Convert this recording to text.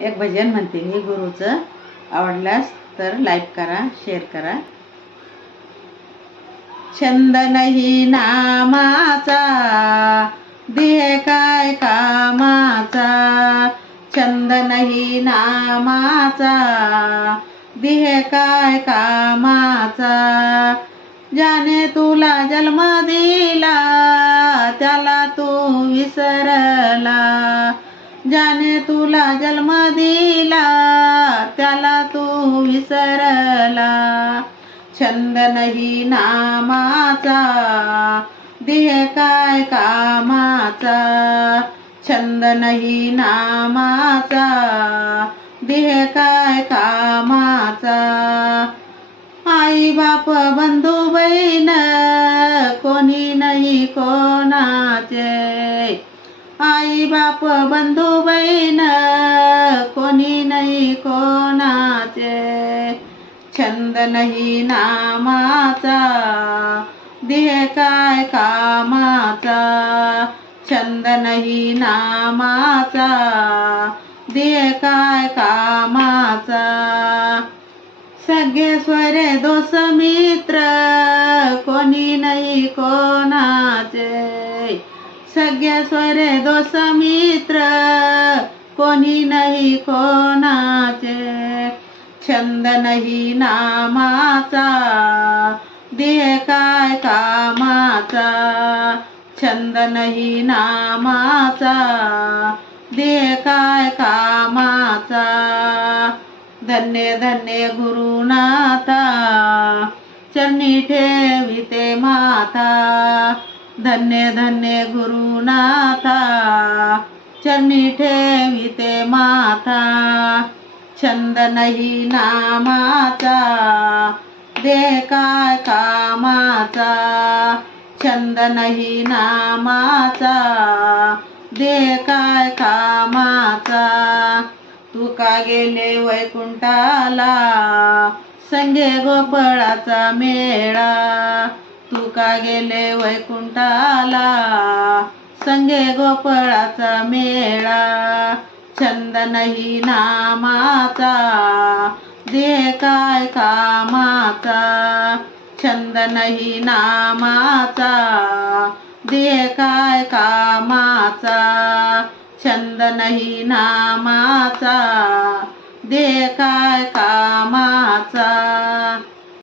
एक भजन म्हणते मी गुरुचं. आवडल्यास तर लाईक करा, शेअर करा. छंद नाही नामाचा, देह काय कामाचा. छंद नाही नामाचा, देह काय कामाचा. ज्याने तुला जन्म दिला, त्याला तू विसरला. ज्याने तुला जन्म दिला, त्याला तू विसरला. छंद नाही नामाचा, देह काय कामाचा. छंद नाही नामाचा, देह काय कामाचा. आई बाप बंधू बहीण कोणी नाही कोणाचे. आई बाप बंधू बहीण कोणी नाही कोणाचे. छंद नाही नामाचा, देह काय कामाचा. छंद नाही नामाचा, देह काय कामाचा. सगळे स्वरे दोष मित्र कोणी नाही कोणाचे. सगळे स्वरे दोष मित्र कोणी नाही कोणाचे. छंद नाही नामाचा, देह काय कामाचा. छंद नाही नामाचा, देह काय कामाचा. धन्य धन्य गुरुनाथा, चरणी ठेविते माथा. धन्य धन्य गुरुनाथा, चरणी ठेविते माथा. छंद नाही नामाचा, देह काय कामाचा. छंद नाही नामाचा, देह काय कामाचा. तुका गेले वैकुंठाला, संगे गोपाळाचा मेळा. तुका गेले वैकुंठाला, संगे गोपाळाचा मेळा. छंद नाही नामाचा, देह काय कामाचा. छंद नाही नामाचा, देह काय कामाचा. छंद नाही नामाचा, देह काय कामाचा.